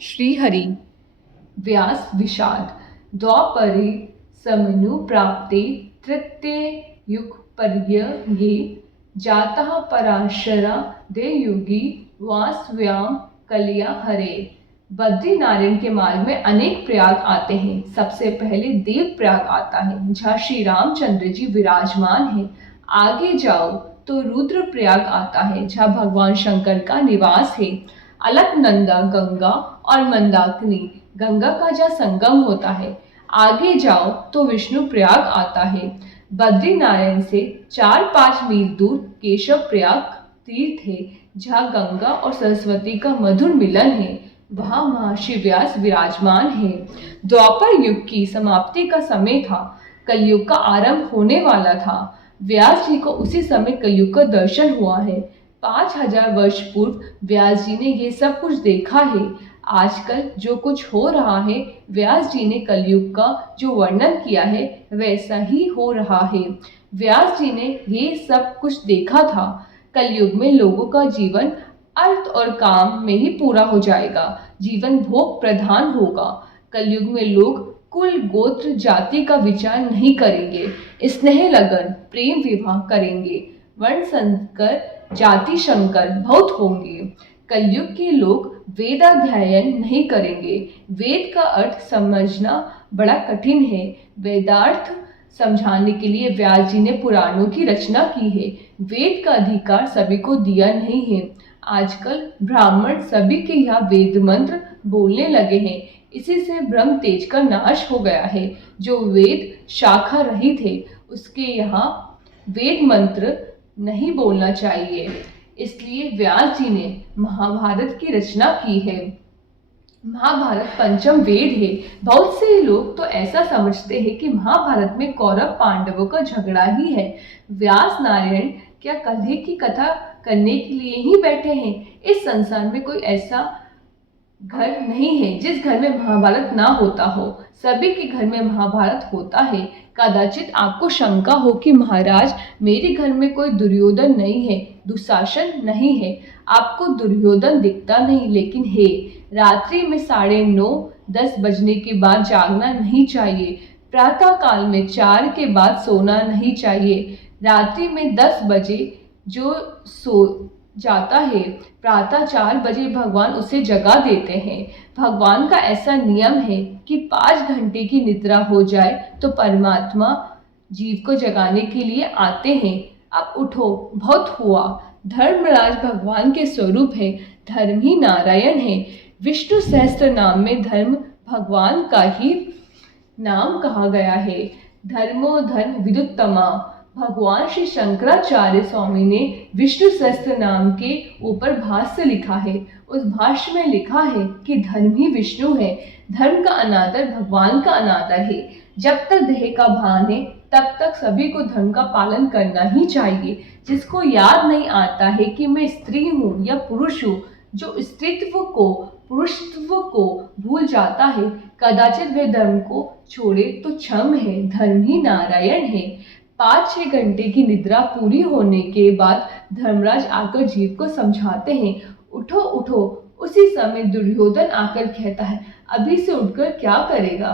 श्रीहरि व्यास विषाद द्वापरे समनु प्राप्ते तृतीय युग पर्यये जातः पराशरा देवयुगी वासव्याम कलिया हरे। बद्रीनारायण के मार्ग में अनेक प्रयाग आते हैं। सबसे पहले देव प्रयाग आता है जहाँ श्री रामचंद्र जी विराजमान हैं। आगे जाओ तो रुद्र प्रयाग आता है जहाँ भगवान शंकर का निवास है। अलकनंदा गंगा और मंदाकिनी गंगा का जहाँ संगम होता है। आगे जाओ तो विष्णु प्रयाग आता है। बद्रीनारायण से 4-5 मील दूर केशव प्रयाग तीर्थ है जहाँ गंगा और सरस्वती का मधुर मिलन है। वहाँ महर्षि व्यास विराजमान है। द्वापर युग की समाप्ति का समय था। कलयुग का आरंभ होने वाला था। व्यास जी को उसी समय कलयुग का दर्शन हुआ है। 5000 वर्ष पूर्व व्यास जी ने ये सब कुछ देखा है। आजकल जो कुछ हो रहा है, व्यास जी ने कलयुग का जो वर्णन किया है वैसा ही हो रहा है। व्यास जी ने ये सब कुछ देखा था। कलयुग में लोगों का जीवन अर्थ और काम में ही पूरा हो जाएगा। जीवन भोग प्रधान होगा। कलयुग में लोग कुल गोत्र जाति का विचार नहीं करेंगे। स्नेह लगन प्रेम विवाह करेंगे। वर्ण संकर जाति शंकर बहुत होंगे। कलयुग के लोग वेदाध्ययन नहीं करेंगे। वेद का अर्थ समझना बड़ा कठिन है। वेदार्थ समझाने के लिए व्यास जी ने पुराणों की रचना की है। वेद का अधिकार सभी को दिया नहीं है। आजकल ब्राह्मण सभी के यहाँ वेद मंत्र बोलने लगे हैं। इसी से ब्रह्म तेज का नाश हो गया है। जो वेद शाखा रहित है उसके यहाँ वेद मंत्र नहीं बोलना चाहिए। इसलिए व्यास जी ने महाभारत की रचना की है। महाभारत पंचम वेद है। बहुत से लोग तो ऐसा समझते हैं कि महाभारत में कौरव पांडवों का झगड़ा ही है। व्यास नारायण क्या कलह की कथा करने के लिए ही बैठे हैं? इस संसार में कोई ऐसा घर नहीं है जिस घर में महाभारत ना होता हो। सभी के घर में महाभारत होता है। कदाचित आपको शंका हो कि महाराज मेरे घर में कोई दुर्योधन नहीं है, दुशासन नहीं है। आपको दुर्योधन दिखता नहीं, लेकिन है। रात्रि में 9:30-10 बजने के बाद जागना नहीं चाहिए। प्रातः काल में 4 के बाद सोना नहीं चाहिए। रात्रि में 10 बजे जो सो जाता है, प्रातः 4 बजे भगवान उसे जगा देते हैं। भगवान का ऐसा नियम है कि 5 घंटे की निद्रा हो जाए तो परमात्मा जीव को जगाने के लिए आते हैं। अब उठो, बहुत हुआ। धर्मराज भगवान के स्वरूप है। धर्म ही नारायण है। विष्णु सहस्त्र नाम में धर्म भगवान का ही नाम कहा गया है। धर्मो धर्म विदुत्तमा। भगवान श्री शंकराचार्य स्वामी ने विष्णु सहस्त्र नाम के ऊपर भाष्य लिखा है। उस भाष्य में लिखा है कि धर्म ही विष्णु है। धर्म का अनादर भगवान का अनादर है। जब तक देह का भान है तब तक सभी को धर्म का पालन करना ही चाहिए। जिसको याद नहीं आता है कि मैं स्त्री हूँ या पुरुष हूँ, जो स्त्रीत्व को पुरुषत्व को भूल जाता है, कदाचित वह धर्म को छोड़े तो क्षम है। धर्म ही नारायण है। 5-6 घंटे की निद्रा पूरी होने के बाद धर्मराज आकर जीव को समझाते हैं, उठो उठो। उसी समय दुर्योधन आकर कहता है, अभी से उठकर क्या करेगा?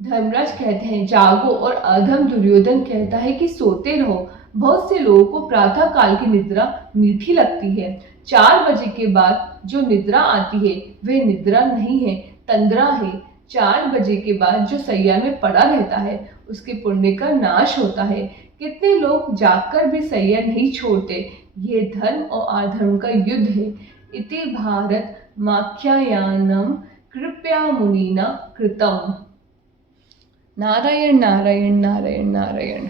धर्मराज कहते हैं, जागो। और अधम दुर्योधन कहता है कि सोते रहो। बहुत से लोगों को प्रातः काल की निद्रा मीठी लगती है। 4 बजे के बाद जो निद्रा आती है वह निद्रा नहीं है, तंद्रा है। 4 बजे के बाद जो सैया में पड़ा रहता है उसके पुण्य का नाश होता है। कितने लोग जागकर भी सैया नहीं छोड़ते। ये धर्म और अधर्म का युद्ध है। इति भारत माख्यायानम कृपया मुनिना कृतम। नारायण नारायण नारायण नारायण।